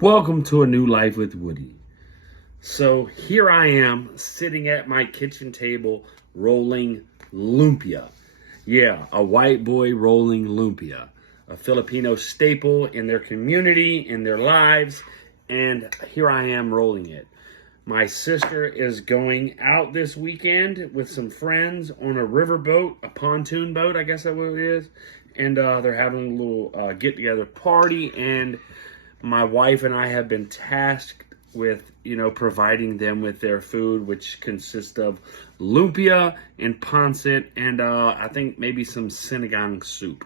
Welcome to a new life with Woody. So here I am sitting at my kitchen table rolling lumpia. Yeah, a white boy rolling lumpia, a Filipino staple in their community, in their lives, and here I am rolling it. My sister is going out this weekend with some friends on a riverboat, a pontoon boat, I guess that's what it is. And they're having a little get-together party, and my wife and I have been tasked with, providing them with their food, which consists of lumpia and pancit, and I think maybe some sinigang soup.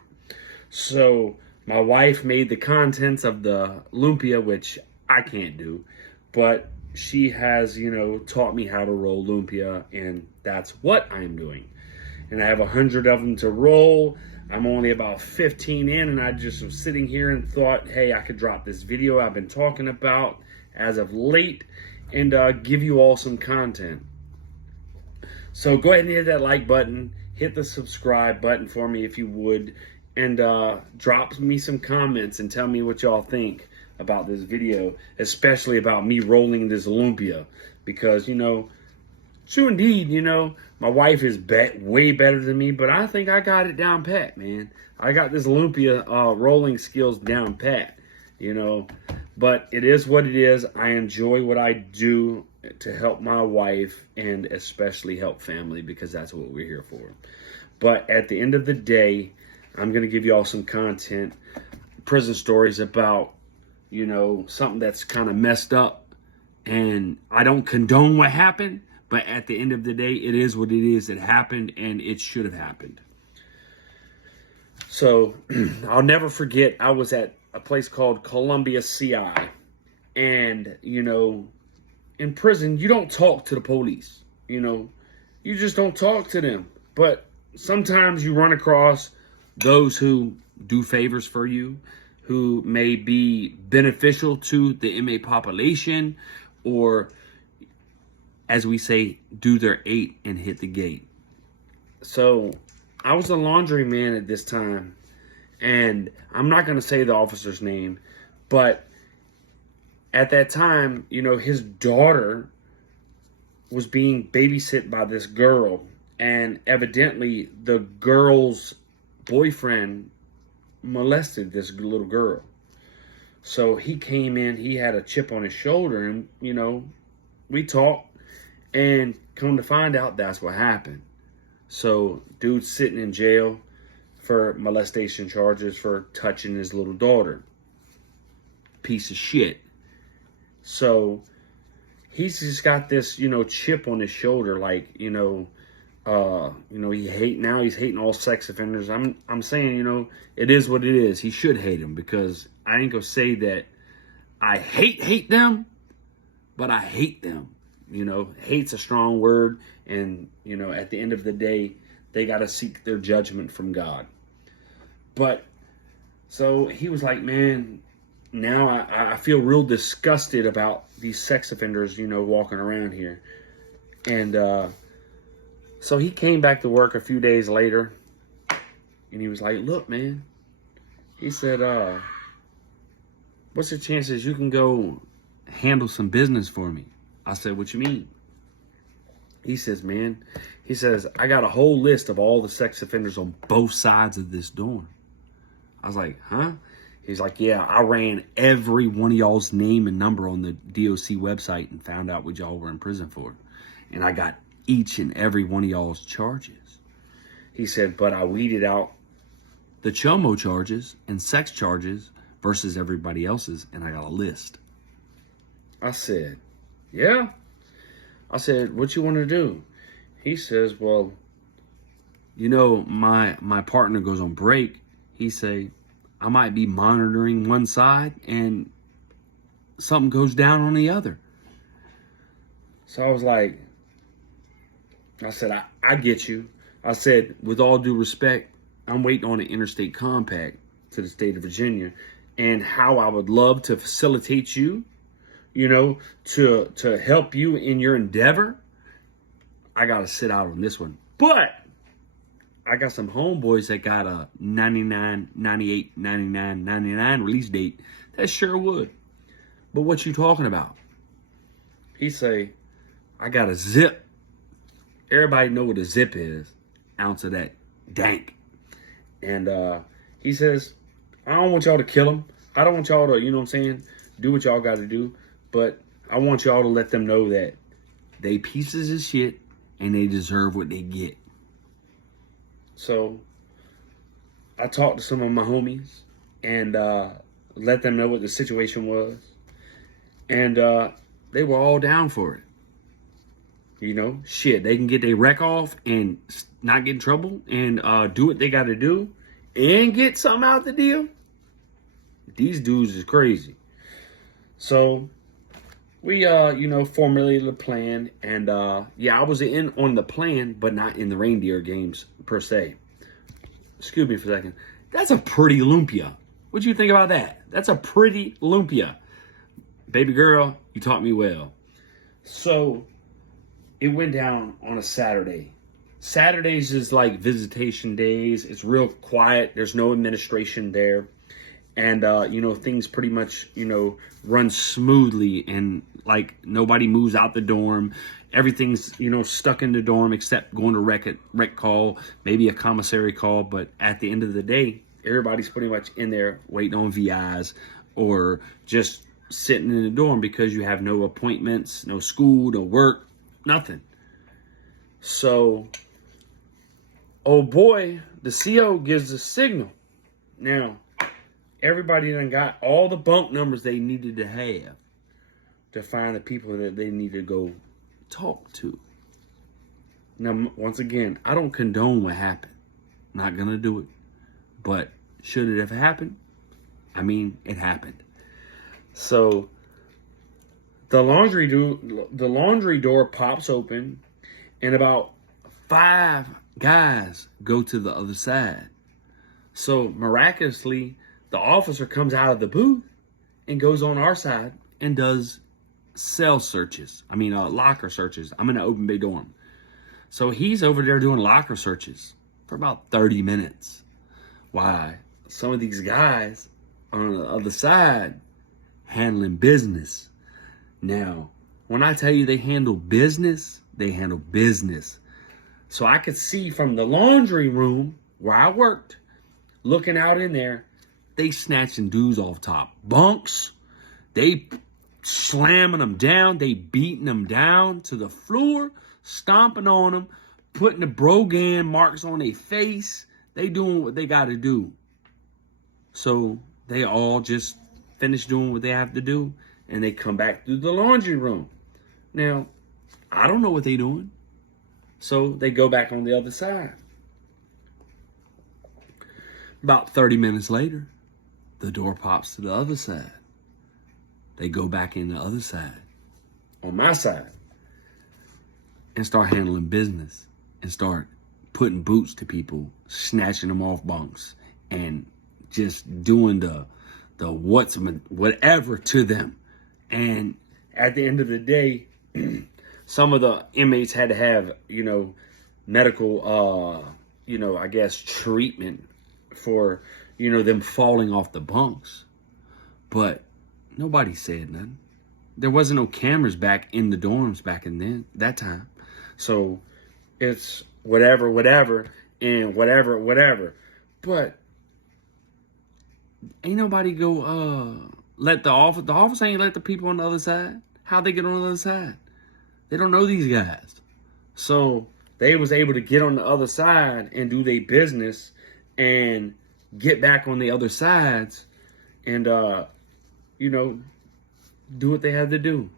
So my wife made the contents of the lumpia, which I can't do, but she has, taught me how to roll lumpia, and that's what I'm doing. And I have 100 of them to roll. I'm only about 15 in, and I just was sitting here and thought, hey, I could drop this video I've been talking about as of late and give you all some content. So go ahead and hit that like button, hit the subscribe button for me if you would, and drop me some comments and tell me what y'all think about this video, especially about me rolling this lumpia, because, true indeed, my wife is way better than me, but I think I got it down pat, man. I got this lumpia rolling skills down pat, But it is what it is. I enjoy what I do to help my wife and especially help family, because that's what we're here for. But at the end of the day, I'm going to give you all some content, prison stories about, something that's kind of messed up. And I don't condone what happened. But at the end of the day, it is what it is. It happened, and it should have happened. So I'll never forget, I was at a place called Columbia CI. And, in prison, you don't talk to the police. You just don't talk to them. But sometimes you run across those who do favors for you, who may be beneficial to the inmate population, or, as we say, do their 8 and hit the gate. So I was a laundryman at this time, and I'm not going to say the officer's name, but at that time, his daughter was being babysit by this girl, and evidently the girl's boyfriend molested this little girl. So he came in, he had a chip on his shoulder, and, we talked. And come to find out, that's what happened. So dude's sitting in jail for molestation charges for touching his little daughter. Piece of shit. So he's just got this, chip on his shoulder, like, he's hating all sex offenders. I'm saying, it is what it is. He should hate them, because I ain't gonna say that I hate them, but I hate them. Hate's a strong word, and, at the end of the day, they got to seek their judgment from God. But, so he was like, man, now I feel real disgusted about these sex offenders, walking around here. And so he came back to work a few days later, and he was like, look, man, he said, what's the chances you can go handle some business for me? I said, what you mean? He says, I got a whole list of all the sex offenders on both sides of this dorm. I was like, huh? He's like, yeah, I ran every one of y'all's name and number on the DOC website and found out what y'all were in prison for. And I got each and every one of y'all's charges. He said, but I weeded out the chomo charges and sex charges versus everybody else's, and I got a list. I said, yeah. I said, what you want to do? He says, well, my partner goes on break. He say, I might be monitoring one side and something goes down on the other. So I was like, I said, I get you. I said, with all due respect, I'm waiting on an interstate compact to the state of Virginia, and how I would love to facilitate you, to help you in your endeavor. I got to sit out on this one. But I got some homeboys that got a 99, 98, 99, 99 release date that sure would. But what you talking about? He say, I got a zip. Everybody know what a zip is. Ounce of that dank. And he says, I don't want y'all to kill him. I don't want y'all to, you know what I'm saying, do what y'all got to do. But I want y'all to let them know that they pieces of shit and they deserve what they get. So I talked to some of my homies and let them know what the situation was. And they were all down for it. You know, shit, they can get their wreck off and not get in trouble and do what they got to do and get something out the deal. These dudes is crazy. So we, formulated a plan. And, I was in on the plan, but not in the reindeer games per se. Excuse me for a second. That's a pretty lumpia. What'd you think about that? That's a pretty lumpia. Baby girl, you taught me well. So it went down on a Saturday. Saturdays is like visitation days. It's real quiet. There's no administration there. And, things pretty much, run smoothly and like nobody moves out the dorm. Everything's, stuck in the dorm except going to rec call, maybe a commissary call. But at the end of the day, everybody's pretty much in there waiting on VIs or just sitting in the dorm because you have no appointments, no school, no work, nothing. So, oh boy, the CO gives a signal. Now, everybody done got all the bunk numbers they needed to have to find the people that they need to go talk to. Now, once again, I don't condone what happened. Not gonna do it. But should it have happened? I mean, it happened. So the laundry door pops open, and about 5 guys go to the other side. So miraculously, the officer comes out of the booth and goes on our side and does locker searches. I'm in an open bay dorm. So he's over there doing locker searches for about 30 minutes. Why? Some of these guys on the other side handling business. Now, when I tell you they handle business, they handle business. So I could see from the laundry room where I worked, looking out in there, they snatching dudes off top. Bunks, they slamming them down. They beating them down to the floor, stomping on them, putting the Brogan marks on their face. They doing what they got to do. So they all just finish doing what they have to do, and they come back through the laundry room. Now, I don't know what they doing. So they go back on the other side. About 30 minutes later, the door pops to the other side. They go back in the other side, on my side, and start handling business and start putting boots to people, snatching them off bunks, and just doing the whatever to them. And at the end of the day, some of the inmates had to have, medical, treatment for, them falling off the bunks. But nobody said nothing. There wasn't no cameras back in the dorms back in that time. So it's whatever, and whatever. But ain't nobody go, let the office ain't let the people on the other side. How'd they get on the other side? They don't know these guys. So they was able to get on the other side and do their business and get back on the other sides and, do what they had to do.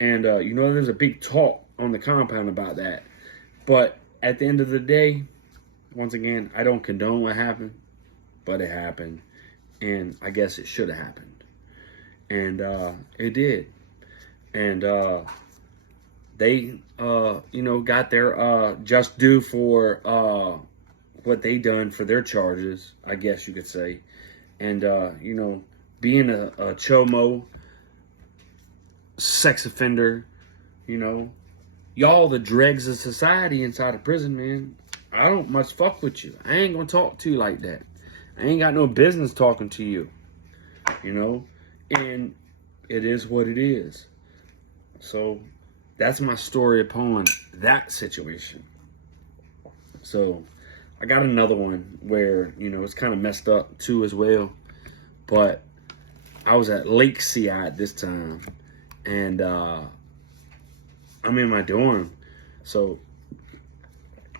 And, there's a big talk on the compound about that. But at the end of the day, once again, I don't condone what happened, but it happened. And I guess it should have happened. And it did. And they, got their just due for what they done for their charges, I guess you could say. And, being a chomo, sex offender, y'all the dregs of society inside of prison, man. I don't much fuck with you. I ain't gonna talk to you like that. I ain't got no business talking to you, And it is what it is. So that's my story upon that situation. So I got another one where, it's kind of messed up too as well. But I was at Lake Seat this time, and I'm in my dorm. So,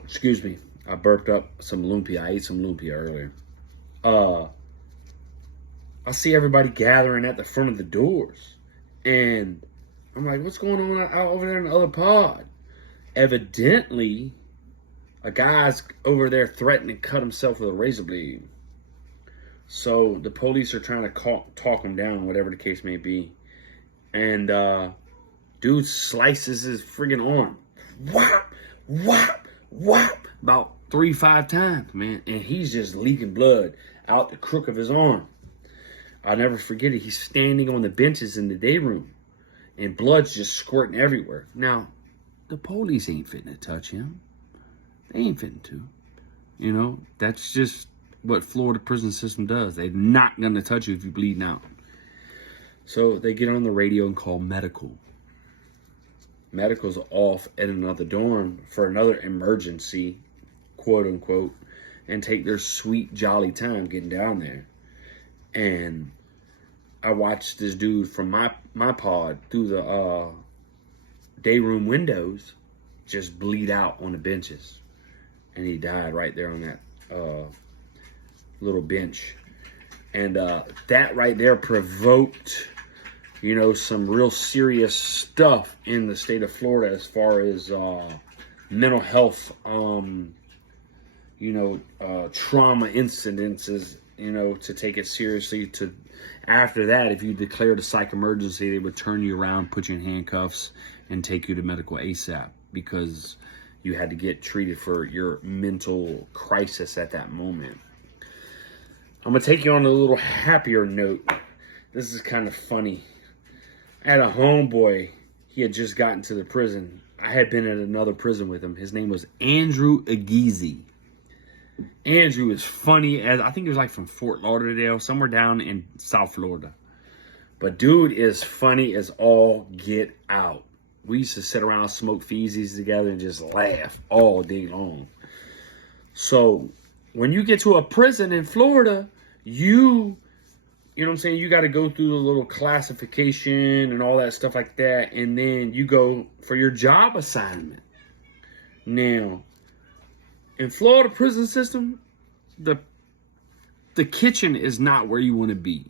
excuse me, I burped up some lumpia. I ate some lumpia earlier. I see everybody gathering at the front of the doors, and I'm like, what's going on out over there in the other pod? Evidently, a guy's over there threatening to cut himself with a razor blade. So the police are trying to talk him down, whatever the case may be. And dude slices his friggin' arm. Whap, whap, whap. About 3-5 times, man. And he's just leaking blood out the crook of his arm. I'll never forget it. He's standing on the benches in the day room, and blood's just squirting everywhere. Now, the police ain't fitting to touch him. They ain't fitting to. That's just what Florida prison system does. They're not going to touch you if you're bleeding out. So they get on the radio and call medical. Medical's off at another dorm for another emergency, quote unquote, and take their sweet, jolly time getting down there. And I watched this dude from my pod through the day room windows just bleed out on the benches. And he died right there on that little bench. And that right there provoked, some real serious stuff in the state of Florida as far as mental health, trauma incidences, to take it seriously. After that, if you declared a psych emergency, they would turn you around, put you in handcuffs, and take you to medical ASAP because you had to get treated for your mental crisis at that moment. I'm going to take you on a little happier note. This is kind of funny. I had a homeboy. He had just gotten to the prison. I had been at another prison with him. His name was Andrew Agizi. Andrew is funny as, I think he was like from Fort Lauderdale, somewhere down in South Florida. But dude is funny as all get out. We used to sit around, smoke feezies together, and just laugh all day long. So when you get to a prison in Florida, you know what I'm saying, you got to go through the little classification and all that stuff like that, and then you go for your job assignment. Now, in Florida prison system, the kitchen is not where you want to be.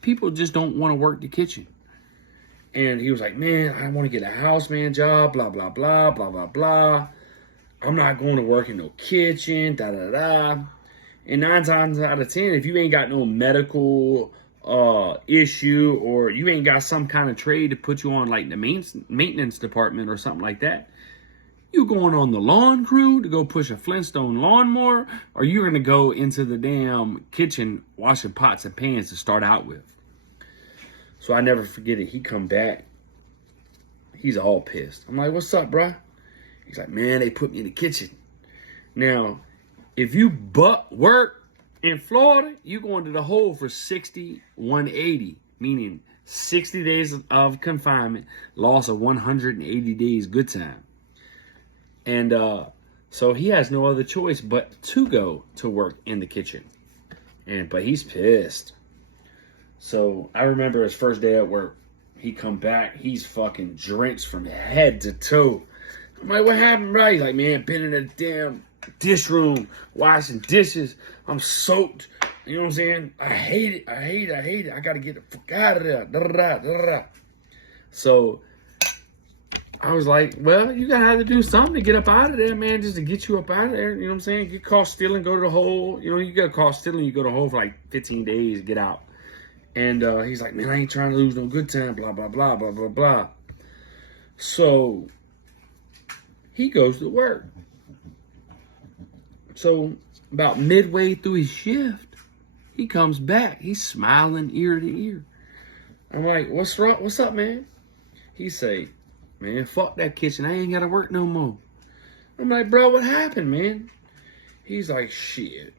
People just don't want to work the kitchen. And he was like, man, I want to get a houseman job, blah, blah, blah, blah, blah, blah. I'm not going to work in no kitchen, da, da, da. And 9 times out of 10, if you ain't got no medical issue, or you ain't got some kind of trade to put you on like the maintenance department or something like that, you going on the lawn crew to go push a Flintstone lawnmower, or you're going to go into the damn kitchen washing pots and pans to start out with. So I never forget it. He come back. He's all pissed. I'm like, what's up, bro? He's like, man, they put me in the kitchen. Now, if you work in Florida, you go into the hole for 60-180, meaning 60 days of confinement, loss of 180 days good time. And so he has no other choice but to go to work in the kitchen. But he's pissed. So I remember his first day at work. He come back. He's fucking drenched from head to toe. I'm like, what happened, bro? He's like, man, been in a damn dish room, washing dishes. I'm soaked. You know what I'm saying? I hate it. I hate it. I got to get the fuck out of there. Da, da, da, da, da. So I was like, well, you got to have to do something to get up out of there, man, just to get you up out of there. You know what I'm saying? Get caught stealing, go to the hole. You get caught stealing, you go to the hole for like 15 days, get out. And he's like, man, I ain't trying to lose no good time, blah, blah, blah, blah, blah, blah. So he goes to work. So about midway through his shift, he comes back. He's smiling ear to ear. I'm like, what's wrong? What's up, man? He say, man, fuck that kitchen. I ain't got to work no more. I'm like, bro, what happened, man? He's like, shit.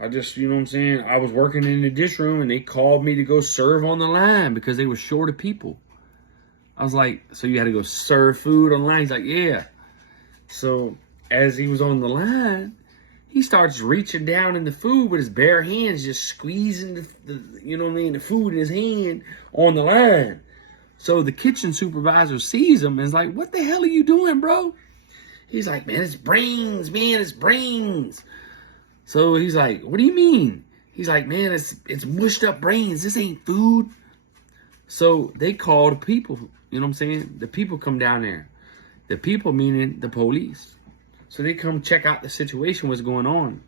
I just, you know what I'm saying? I was working in the dish room and they called me to go serve on the line because they were short of people. I was like, so you had to go serve food on the line? He's like, yeah. So as he was on the line, he starts reaching down in the food with his bare hands, just squeezing the you know what I mean, the food in his hand on the line. So the kitchen supervisor sees him and is like, what the hell are you doing, bro? He's like, man, it's brains, man, it's brains. So he's like, what do you mean? He's like, man, it's mushed up brains. This ain't food. So they call the people, you know what I'm saying? The people come down there. The people meaning the police. So they come check out the situation, what's going on.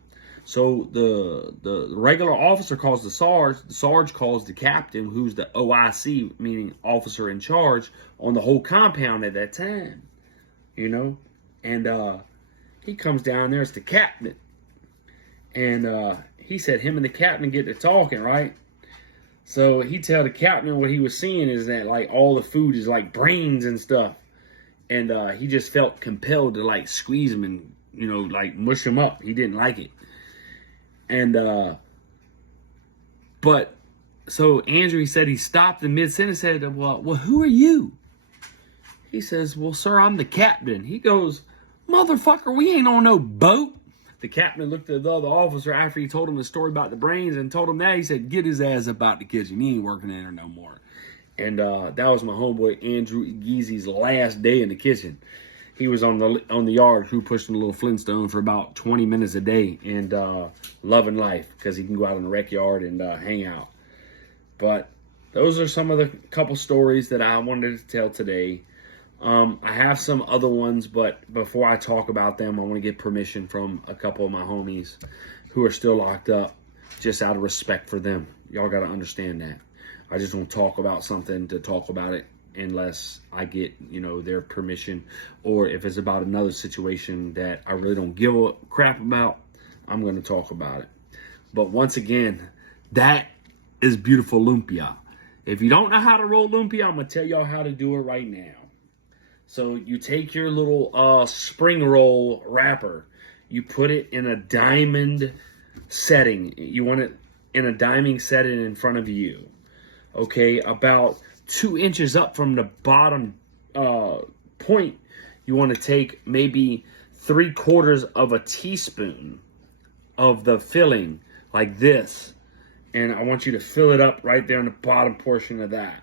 So the regular officer calls the sarge calls the captain, who's the OIC, meaning officer in charge on the whole compound at that time, you know? And he comes down there, it's the captain. And he said him and the captain get to talking, right? So he tell the captain what he was seeing is that like all the food is like brains and stuff. And he just felt compelled to like squeeze them and, you know, like mush them up. He didn't like it. And, but, so Andrew, he said he stopped in mid-sentence and said, well, who are you? He says, well, sir, I'm the captain. He goes, motherfucker, we ain't on no boat. The captain looked at the other officer after he told him the story about the brains and told him that. He said, get his ass up out the kitchen. He ain't working in there no more. And that was my homeboy Andrew Geezy's last day in the kitchen. He was on the yard crew pushing a little Flintstone for about 20 minutes a day and loving life because he can go out in the rec yard and hang out. But those are some of the couple stories that I wanted to tell today. I have some other ones, but before I talk about them, I want to get permission from a couple of my homies who are still locked up, just out of respect for them. Y'all got to understand that. I just don't talk about something to talk about it unless I get, you know, their permission, or if it's about another situation that I really don't give a crap about, I'm going to talk about it. But once again, that is beautiful lumpia. If you don't know how to roll lumpia, I'm going to tell y'all how to do it right now. So you take your little spring roll wrapper, you put it in a diamond setting. You want it in a diamond setting in front of you. Okay, about 2 inches up from the bottom point, you want to take maybe 3/4 of a teaspoon of the filling like this. And I want you to fill it up right there in the bottom portion of that.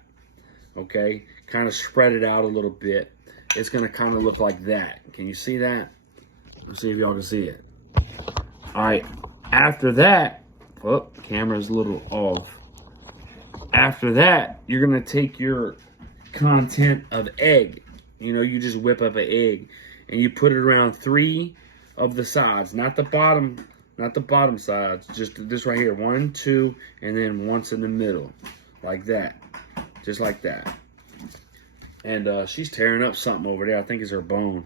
Okay, kind of spread it out a little bit. It's going to kind of look like that. Can you see that? Let's see if y'all can see it. All right, after that, oh, camera's a little off. After that, you're going to take your content of egg. You know, you just whip up an egg and you put it around 3 of the sides, not the bottom sides, just this right here. 1, 2, and then once in the middle, like that, just like that. And she's tearing up something over there. I think it's her bone.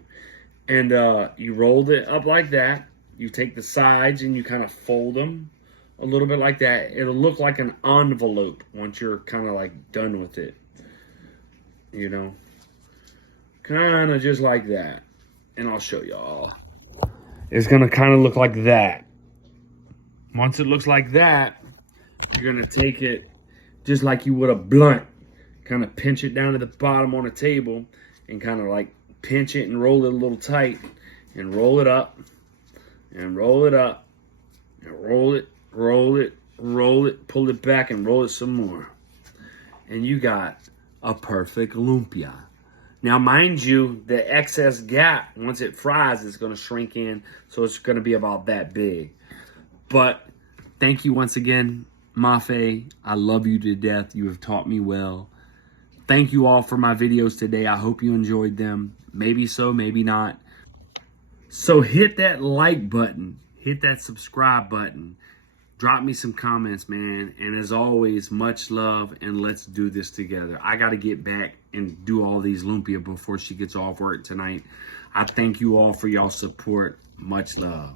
And you rolled it up like that. You take the sides and you kind of fold them a little bit like that. It'll look like an envelope once you're kind of like done with it. You know, kind of just like that. And I'll show y'all. It's going to kind of look like that. Once it looks like that, you're going to take it just like you would a blunt. Kind of pinch it down to the bottom on the table and kind of like pinch it and roll it a little tight and roll it up and roll it up and roll it, pull it back and roll it some more. And you got a perfect lumpia. Now, mind you, the excess gap, once it fries, it's going to shrink in. So it's going to be about that big. But thank you once again, Mafe. I love you to death. You have taught me well. Thank you all for my videos today. I hope you enjoyed them. Maybe so, maybe not. So hit that like button. Hit that subscribe button. Drop me some comments, man. And as always, much love, and let's do this together. I got to get back and do all these lumpia before she gets off work tonight. I thank you all for y'all support. Much love.